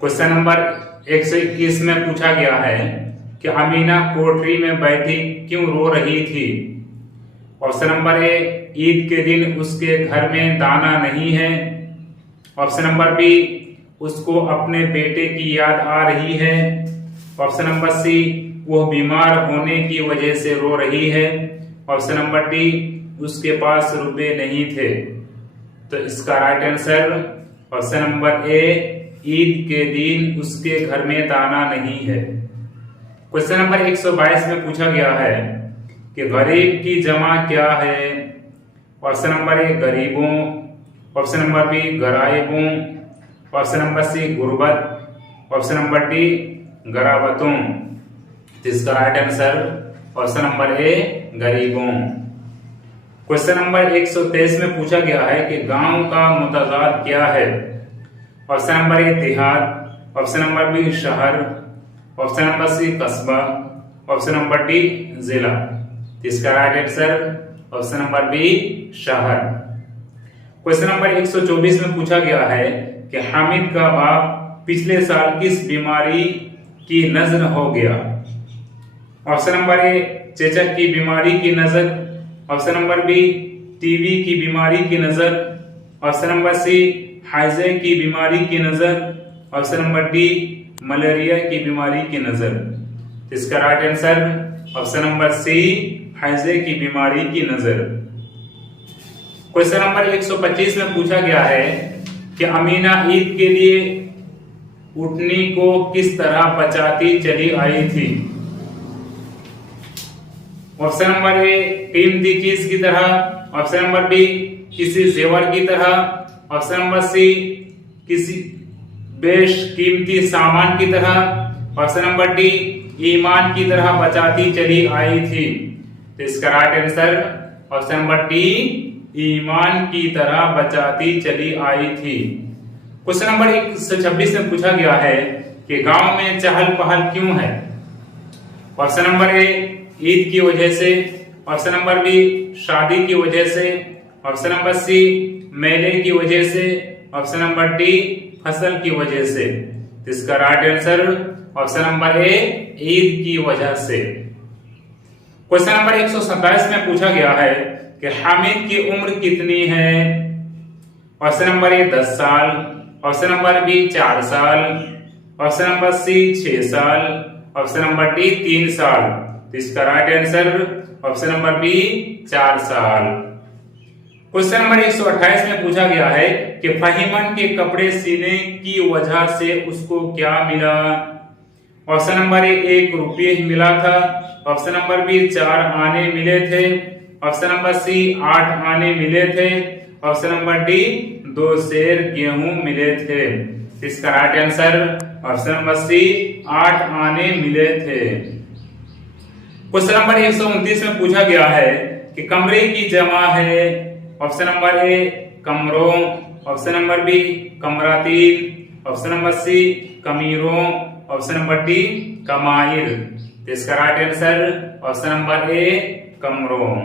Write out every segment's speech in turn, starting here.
Question number 121 में पूछा गया है कि अमीना कोठरी में बैठी क्यों रो रही थी। ऑप्शन नंबर ए, ईद के दिन उसके घर में दाना नहीं है। ऑप्शन नंबर बी, उसको अपने बेटे की याद आ रही है। ऑप्शन नंबर सी, वह बीमार होने की वजह से रो रही है। ऑप्शन नंबर डी, उसके पास रुपए नहीं थे। तो इसका राइट आंसर ऑप्शन नंबर ए, ईद के दिन उसके घर में दाना नहीं है। क्वेश्चन नंबर 122 में पूछा गया है कि गरीब की जमा क्या है। ऑप्शन नंबर ए, गरीबों। ऑप्शन नंबर बी, गराइबों। ऑप्शन नंबर सी, गुर्बत। ऑप्शन नंबर डी, गराबतों। इसका right answer option number A, गरीबों। क्वेश्चन नंबर 123 में पूछा गया है कि गांव का मुतजाद क्या है। ऑप्शन नंबर ए, देहात। ऑप्शन नंबर बी, शहर। ऑप्शन नंबर सी, कस्बा। ऑप्शन नंबर डी, जिला। इसका right answer option number B, शहर। क्वेश्चन नंबर 124 में पूछा गया है कि हामिद का बाप पिछले साल किस बीमारी की नजर हो गया। ऑप्शन नंबर ए, चेचक की बीमारी की नजर। ऑप्शन नंबर बी, टीबी की बीमारी की नजर। ऑप्शन नंबर सी, हैजे की बीमारी की नजर। ऑप्शन नंबर डी, मलेरिया की बीमारी की नजर। इसका right answer option number C, हैजे की बीमारी की नजर। क्वेश्चन नंबर 125 में पूछा गया है कि अमीना ईद के लिए उटनी को किस तरह बचाती चली आई थी। ऑप्शन नंबर ए, कीमती चीज की तरह। ऑप्शन नंबर बी, किसी जेवर की तरह। ऑप्शन नंबर सी, किसी बेशकीमती सामान की तरह। ऑप्शन नंबर डी, ईमान की तरह बचाती चली आई थी। तो इसका right answer option number D, ईमान की तरह बचाती चली आई थी। क्वेश्चन नंबर 126 में पूछा गया है कि गांव में चहल पहल क्यों है। ऑप्शन नंबर ए, ईद की वजह से। ऑप्शन नंबर बी, शादी की वजह से। ऑप्शन नंबर सी, मेले की वजह से। ऑप्शन नंबर डी, फसल की वजह से। इसका राइट आंसर ऑप्शन नंबर ए, ईद की वजह से। क्वेश्चन नंबर 127 में पूछा गया है कि हामिद की उम्र कितनी है। ऑप्शन नंबर ए, 10 साल। ऑप्शन नंबर बी, 4 साल। ऑप्शन नंबर सी, 6 साल। ऑप्शन नंबर डी, 3 साल। इसका right answer option number B, 4 साल। क्वेश्चन नंबर 128 में पूछा गया है कि फहीमन के कपड़े सीने की वजह से उसको क्या मिला। ऑप्शन नंबर ए, 1 रुपये ही मिला था। ऑप्शन नंबर बी, 4 आने मिले थे। ऑप्शन नंबर सी, 8 आने मिले थे। ऑप्शन नंबर डी, 2 सेर गेहूं मिले थे। इसका right answer option number C, 8 आने मिले थे। क्वेश्चन नंबर 129 में पूछा गया है कि कमरे की जमा है। ऑप्शन नंबर ए, कमरों। ऑप्शन नंबर बी, कमरातीन। ऑप्शन नंबर सी, कमीरों। ऑप्शन नंबर डी, कमाइर। इसका right answer option number A, कमरों।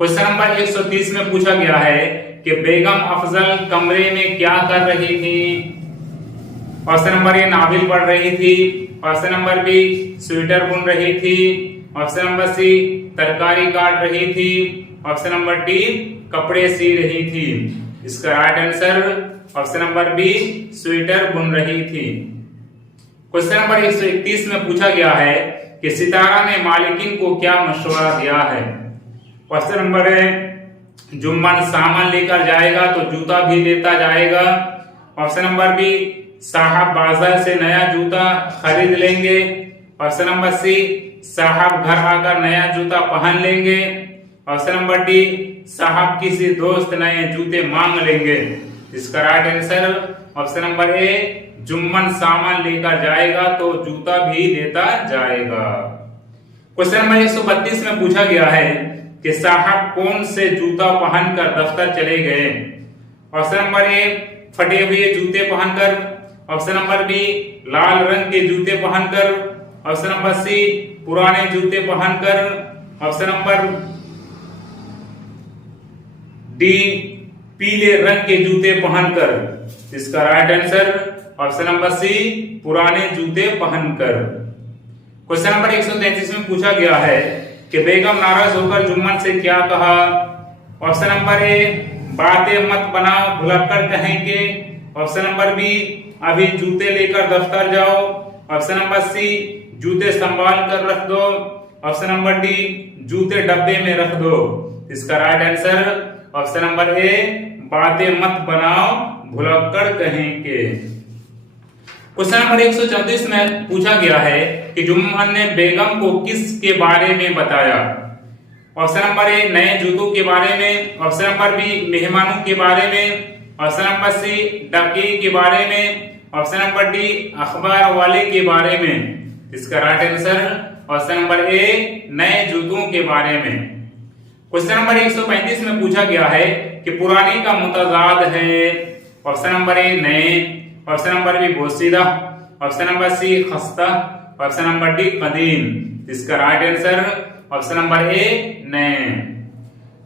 क्वेश्चन नंबर 130 में पूछा गया है कि बेगम अफजल कमरे में क्या कर रही थी। ऑप्शन नंबर ए, नावल पढ़ रही थी। ऑप्शन नंबर बी, स्वेटर बुन रही थी। ऑप्शन नंबर सी, तरकारी काट रही थी। ऑप्शन नंबर डी, कपड़े सी रही थी। इसका right answer option number B, sweater बुन रही थी। क्वेश्चन नंबर 131 में पूछा गया है कि सितारा ने मालिकिन को क्या मशवरा दिया है। ऑप्शन नंबर ए, जुम्मन सामान लेकर जाएगा तो जूता भी लेता जाएगा। ऑप्शन नंबर बी, साहब बाजार से नया जूता खरीद लेंगे। ऑप्शन नंबर सी, साहब घर आकर नया जूता पहन लेंगे। ऑप्शन नंबर डी, साहब किसी दोस्त नए जूते मांग लेंगे। इसका राइट आंसर ऑप्शन नंबर ए, जुम्मन सामान लेकर जाएगा तो जूता भी लेता जाएगा। क्वेश्चन नंबर 132 में पूछा गया है कि साहब कौन से जूता पहनकर दफ्तर चले गए। ऑप्शन नंबर ए, फटे हुए जूते पहनकर। ऑप्शन नंबर बी, लाल रंग के जूते पहनकर। ऑप्शन नंबर सी, पुराने जूते पहनकर। ऑप्शन नंबर डी, पीले रंग के जूते पहनकर। इसका right answer option number C पुराने जूते पहनकर। क्वेश्चन नंबर 133 में पूछा गया है कि बेगम नाराज होकर जुम्मन से क्या कहा। ऑप्शन नंबर ए बातें मत बनाओ भुलक्कड़ कहेंगे। ऑप्शन नंबर बी अभी जूते लेकर दफ्तर जाओ। ऑप्शन नंबर सी जूते संभाल कर रख दो। ऑप्शन नंबर डी जूते डब्बे में रख दो। इसका राइट आंसर ऑप्शन नंबर ए बातें मत बनाओ भुलक्कड़ कहेंगे। क्वेश्चन नंबर 134 में पूछा गया है कि जुम्मन ने बेगम को किसके बारे में बताया। ऑप्शन नंबर ए नए जूतों के बारे में। ऑप्शन नंबर बी मेहमानों के बारे में। ऑप्शन नंबर सी डाकिये के बारे में। ऑप्शन नंबर डी अखबार वाले के बारे में। इसका right answer option number A नए जूतों के बारे में। क्वेश्चन नंबर 135 में पूछा गया है कि पुरानी का मुतजाद है। ऑप्शन नंबर ए नए। ऑप्शन नंबर बी बोसीदा। ऑप्शन नंबर सी खस्ता। ऑप्शन नंबर डी कदीम। इसका right answer option number A नए।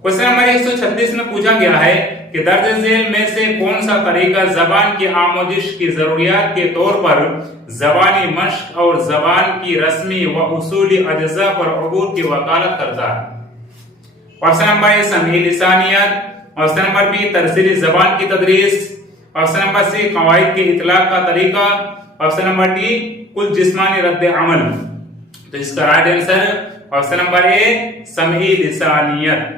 क्वेश्चन नंबर 136 में पूछा गया है कि दर्ज झेल में से कौन सा तरीका जबान की आमोजिश की जरूरियात के तौर पर जबानी मश्क और जबान की रस्मी व उसूली अज्जा पर अबूर की वकालत करता है। ऑप्शन नंबर ए समी लिसानियत। ऑप्शन नंबर बी तरसीली जबान की तदरीस। ऑप्शन नंबर सी कवायद के इतलाक का तरीका। ऑप्शन नंबर डी कुल जिस्मानी रद्द अमल। तो इसका राइट आंसर ऑप्शन नंबर ए समी लिसानियत।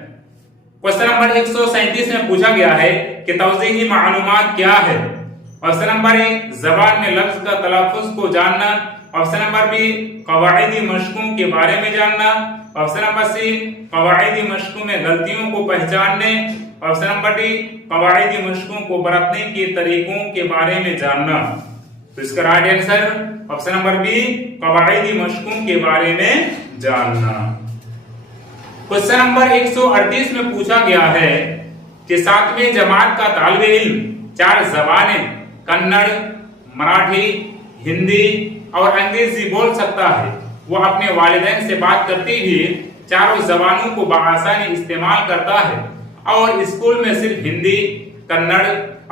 क्वेश्चन नंबर 137 में पूछा गया है कि तौज़ीही मालूमात क्या है। ऑप्शन नंबर ए जबान में लफ्ज का तलफ्फुज को जानना। ऑप्शन नंबर बी कवायदी मशकों के बारे में जानना। ऑप्शन नंबर सी कवायदी मशकों में गलतियों को पहचानने। ऑप्शन नंबर डी कवायदी मशकों को बरतने के तरीकों के बारे में जानना। तो इसका right answer option number B कवायदी मशकों के बारे में जानना। क्वेश्चन नंबर 138 में पूछा गया है कि 7वीं जमात का तालिबे इल्म 4 जबानें कन्नड़, मराठी, हिंदी और अंग्रेजी बोल सकता है। वो अपने वालिदैन से बात करते हुए चारों जबानों को बआसानी इस्तेमाल करता है और स्कूल में सिर्फ हिंदी, कन्नड़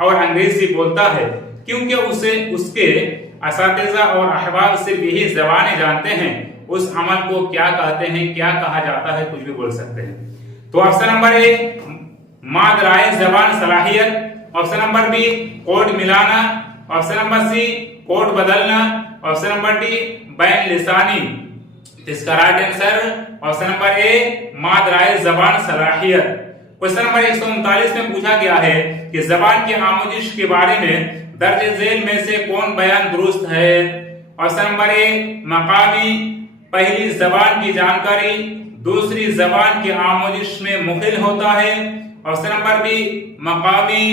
और अंग्रेजी बोलता है क्योंकि उसे उसके असातिज़ा और अहबाब सिर्फ यही जबानें जानते हैं। उस अमल को क्या कहते हैं, क्या कहा जाता है, कुछ भी बोल सकते हैं। तो ऑप्शन नंबर ए मादराए जबान सलाहियत। ऑप्शन नंबर बी कोड मिलाना। ऑप्शन नंबर सी कोड बदलना। ऑप्शन नंबर डी बैन लिसानी। इसका right answer option number A मादराए जबान सलाहियत। क्वेश्चन नंबर 139 में पूछा गया है कि जबान की आमोजिश के बारे में दर्ज झेल में से कौन बयान दुरुस्त है। ऑप्शन नंबर ए मकामी पहली जबान की जानकारी दूसरी जबान की आमोजिश में मुखिल होता है। ऑप्शन नंबर बी मकामी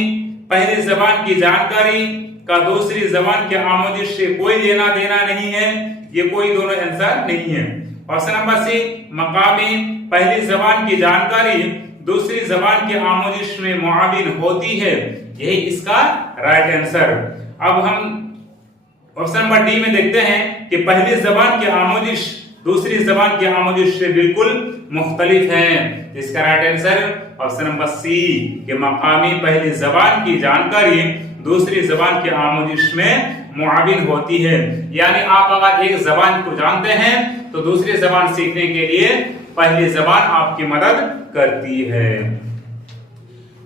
पहली जबान की जानकारी का दूसरी जबान की आमोजिश से कोई लेना देना नहीं है। ये कोई दोनों आंसर नहीं है। ऑप्शन नंबर सी मकामी पहली जबान की जानकारी दूसरी जबान की आमोजिश में मुआविन होती है। यही इसका राइट आंसर। अब हम ऑप्शन नंबर डी में देखते हैं कि पहली जबान की आमोजिश दूसरी जबान की आमोजिश से बिल्कुल मुख्तलिफ है। इसका right answer option number C कि मकामी पहली जबान की जानकारी दूसरी जबान की आमोजिश में मुआविन होती है। यानी आप अगर एक जबान को जानते हैं तो दूसरी जबान सीखने के लिए पहली जबान आपकी मदद करती है।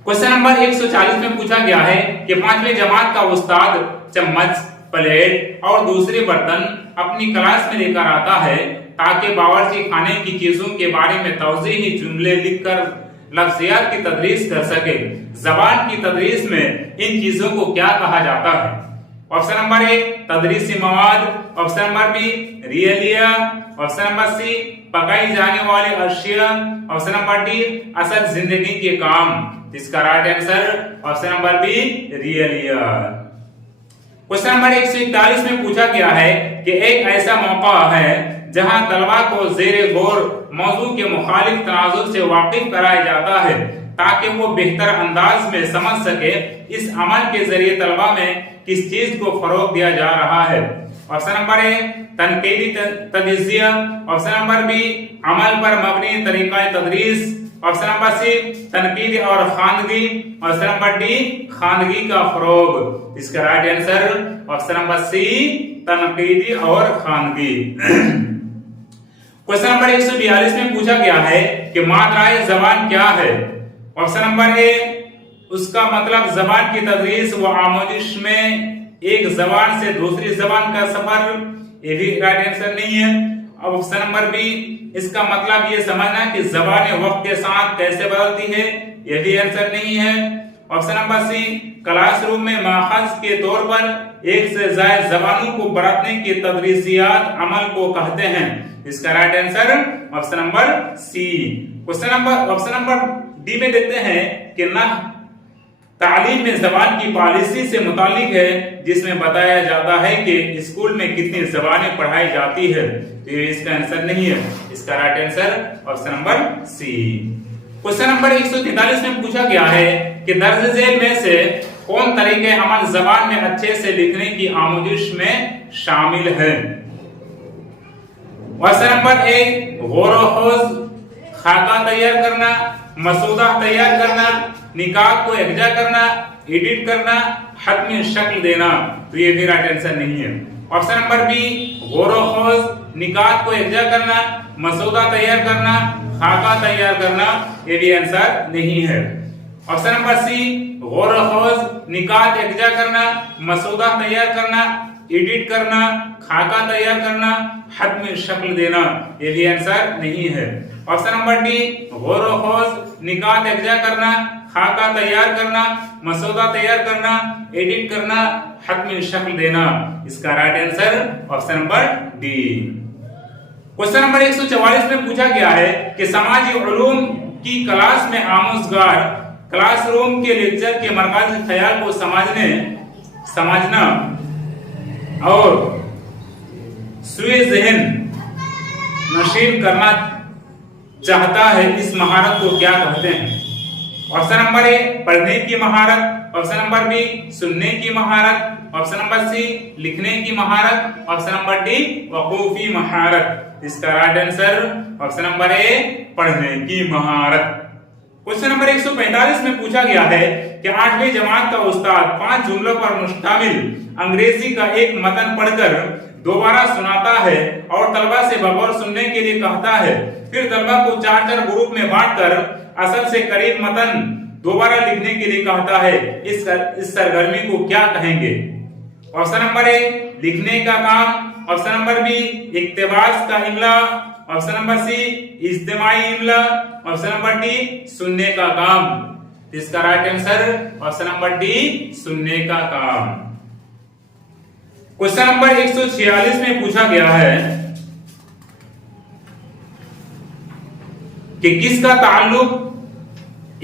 क्वेश्चन नंबर 140 में पूछा गया है कि 5वीं जमात का उस्ताद चम्मच, प्लेट और दूसरे बर्तन अपनी क्लास में लेकर आता है ताकि बावर्ची खाने की चीजों के बारे में तौज़ीही जुमले लिखकर लफ्ज़ियात की तदरीस कर सके। जबान की तदरीस में इन चीजों को क्या कहा जाता है। ऑप्शन नंबर ए तदरीसी मवाद। Option number B realia. Option number C पकाई जाने वाले अशिया। ऑप्शन नंबर डी असल जिंदगी के काम। इसका right answer option number B realia. Question number 141 में पूछा गया है कि एक ऐसा मौका है जहां तलबा को जेर गौर मौजू के मुखालिफ तनाजुर से वाकिफ कराया जाता है ताकि वो बेहतर अंदाज में समझ सके इस अमल के जरिए तलबा में किस चीज को फरोग दिया जा रहा है। ऑप्शन नंबर ए तनकीदी तजज़िया। ऑप्शन नंबर बी अमल पर मबनी तरीका तदरीस। ऑप्शन नंबर सी तनकीद और खानगी, ऑप्शन नंबर डी खानगी का फरोग। इसका right answer option number C तनकीदी और खानगी। क्वेश्चन नंबर 142 में पूछा गया है कि मात्राए जबान क्या है। ऑप्शन नंबर ए उसका मतलब जबान की तदरीस व आमोजिश में एक जबान से दूसरी जबान का सफर, ये भी राइट आंसर नहीं है। अब ऑप्शन नंबर बी इसका मतलब ये समझना कि जबान वक्त के साथ कैसे बदलती है, ये भी आंसर नहीं है। ऑप्शन नंबर सी क्लासरूम में माखज के तौर पर एक से ज्यादा जबानों को बरतने की तदरीसियात अमल को कहते हैं। इसका right answer option number C. Option number D में देखते हैं कि ना तालीम में जबान की पॉलिसी से मुतालिक है, जिसमें बताया जाता है कि स्कूल में कितनी जबानें पढ़ाई जाती है, तो ये इसका आंसर नहीं है। इसका right answer option number C. Question number 143 में पूछा गया है कि दर्ज झेल में से कौन तरीके अमल जबान में अच्छे से लिखने की आमोजिश में शामिल है। ऑप्शन नंबर ए गौर-ओ-खोज खाका तैयार करना, मसूदा तैयार करना, निकाब को यकजा करना, एडिट करना, हतमी शक्ल देना, तो ये भी राइट आंसर नहीं है। ऑप्शन नंबर बी गौर-ओ-खोज निकाब को यकजा करना, मसूदा तैयार करना, खाका तैयार करना, ये भी आंसर नहीं है। ऑप्शन नंबर सी गौर-ओ-खोज निकाब यकजा करना, मसूदा तैयार करना, एडिट करना, खाका तैयार करना, हतमी शक्ल देना, ये भी आंसर नहीं है। ऑप्शन नंबर डी गौर-ओ-खोज निकाब यकजा करना, खाका तैयार करना, मसूदा तैयार करना, एडिट करना, हतमी शक्ल देना, इसका right answer option number D. Question number 144 में पूछा गया है कि समाजी उलूम की क्लास में आमोजगार क्लासरूम के लेक्चर के मरकजी ख्याल को समझना और सुए ज़हन नशीन करना चाहता है, इस महारत को क्या कहते हैं। ऑप्शन नंबर ए पढ़ने की महारत, ऑप्शन नंबर बी सुनने की महारत, ऑप्शन नंबर सी लिखने की महारत, ऑप्शन नंबर डी वकूफी महारत। इसका राइट आंसर ऑप्शन नंबर ए पढ़ने की महारत। क्वेश्चन नंबर 145 में पूछा गया है कि 8वीं जमात का उस्ताद 5 जुमलों पर मुश्तमिल अंग्रेजी का एक मतन पढ़कर दोबारा सुनाता है और तलबा से बगौर सुनने के लिए कहता है, फिर तलबा को 4 ग्रुप में बांटकर असल से करीब मतन दोबारा लिखने के लिए कहता है, इस सरगर्मी को क्या कहेंगे। ऑप्शन नंबर ए लिखने का काम, ऑप्शन नंबर बी इक्तिबास का इमला, ऑप्शन नंबर सी इज्तिमाई इमला, ऑप्शन नंबर डी सुनने का काम। इसका right answer option number D सुनने का काम। क्वेश्चन नंबर 146 में पूछा गया है कि किसका ताल्लुक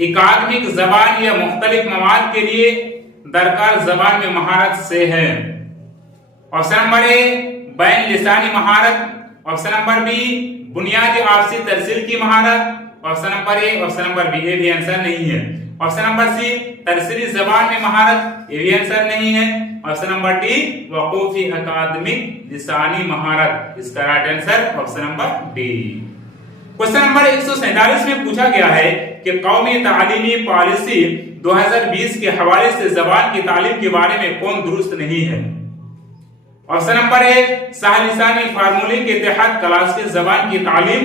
एकाडमिक जबान या मुख्तलिफ मवाद के लिए दरकार जबान में महारत से है। ऑप्शन नंबर ए बैन लिसानी महारत, ऑप्शन नंबर बी बुनियादी आपसी तरसील की महारत, option number A option number B, ये भी आंसर नहीं है। ऑप्शन नंबर सी तरसीली जबान में महारत, ये भी आंसर नहीं है। ऑप्शन नंबर डी वकूफी अकादमिक लिसानी महारत, इसका right answer option number D. Question number 147 में पूछा गया है कि कौमी तालीमी पॉलिसी 2020 के हवाले से जबान की तालीम के बारे में कौन दुरुस्त नहीं है। ऑप्शन नंबर ए सहलिसानी फार्मूले के तहत क्लास की जबान की तालीम,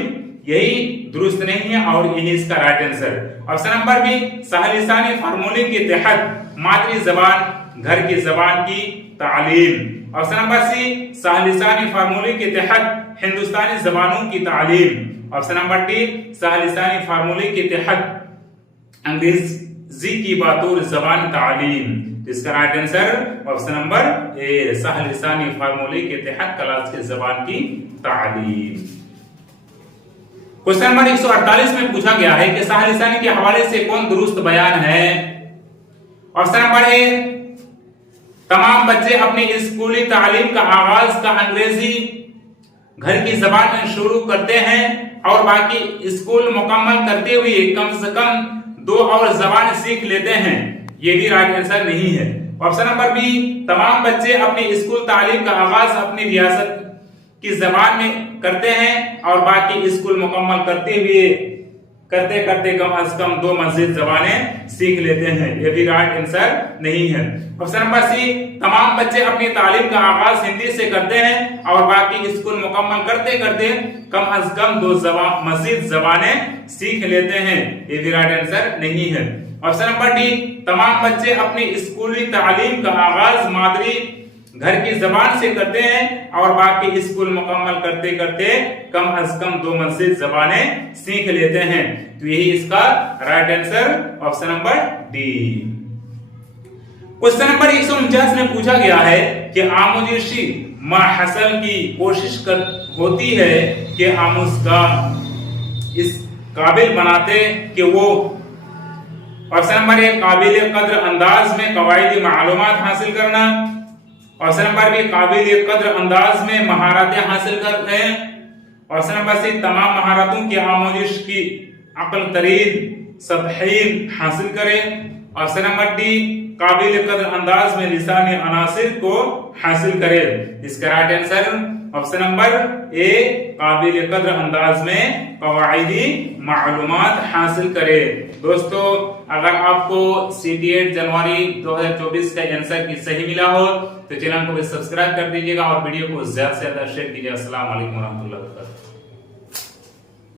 यही दुरुस्त नहीं है और यही इसका right answer. Option number B सहलिसानी फार्मूले के तहत मादरी जबान घर की जबान की तालीम, ऑप्शन नंबर सी सहलिसानी फार्मूले के तहत हिंदुस्तानी जबानों की तालीम, ऑप्शन नंबर डी सहलिसानी फार्मूले के तहत अंग्रेजी की बातूर जबान तालीम। इसका right answer option number A सहलिसानी फार्मूले के तहत क्लास की जबान की तालीम। क्वेश्चन नंबर 148 में पूछा गया है कि सहलिसानी के हवाले से कौन दुरुस्त बयान है। ऑप्शन नंबर ए तमाम बच्चे अपनी स्कूली तालीम का आगाज का अंग्रेजी घर की जबान में शुरू करते हैं और बाकी स्कूल मुकम्मल करते हुए कम से कम 2 और जबान सीख लेते हैं, ये भी राइट आंसर नहीं है। ऑप्शन नंबर बी तमाम बच्चे अपनी स्कूल तालीम का आगाज अपनी रियासत की जबान में करते हैं और बाकी स्कूल मुकम्मल करते हुए करते करते कम से कम 2 मजीद जबानें सीख लेते हैं। ये भी राइट आंसर नहीं है। ऑप्शन नंबर सी, तमाम बच्चे अपनी तालीम का आगाज हिंदी से करते हैं और बाकी स्कूल मुकम्मल करते करते कम से कम 2 मजीद जबानें सीख लेते हैं। ये भी राइट आंसर नहीं है। ऑप्शन नंबर डी, तमाम बच्चे अपनी स्कूली तालीम का आगाज मादरी घर की जबान से करते हैं और बाकी स्कूल मुकम्मल करते करते कम से कम 2 मजीद जबानें सीख लेते हैं। तो यही इसका right answer option number D. Question number 149 में पूछा गया है कि आमोजिशी माहसल की कोशिश होती है कि आमोज का इस काबिल बनाते कि वो ऑप्शन नंबर ए, काबिल कद्र अंदाज में कवायदी मालूमात हासिल करना। ऑप्शन नंबर बी, काबिल कद्र अंदाज में महारतें हासिल करते हैं। ऑप्शन नंबर सी, तमाम महारतों की आमोजिश की अक्ल तरीन सतहीन हासिल करें। ऑप्शन नंबर डी, काबिल कद्र अंदाज में लिसानी अनासिर को हासिल करें। इसका राइट आंसर ऑप्शन नंबर ए, काबिल कद्र अंदाज में कवायदी मालूमात हासिल करें। दोस्तों, अगर आपको CTET जनवरी 2024 का आंसर की सही मिला हो तो चैनल को भी सब्सक्राइब कर दीजिएगा और वीडियो को ज्यादा से ज्यादा शेयर कीजिए। अस्सलाम वालेकुम रहमतुल्लाहि व बरकातहू।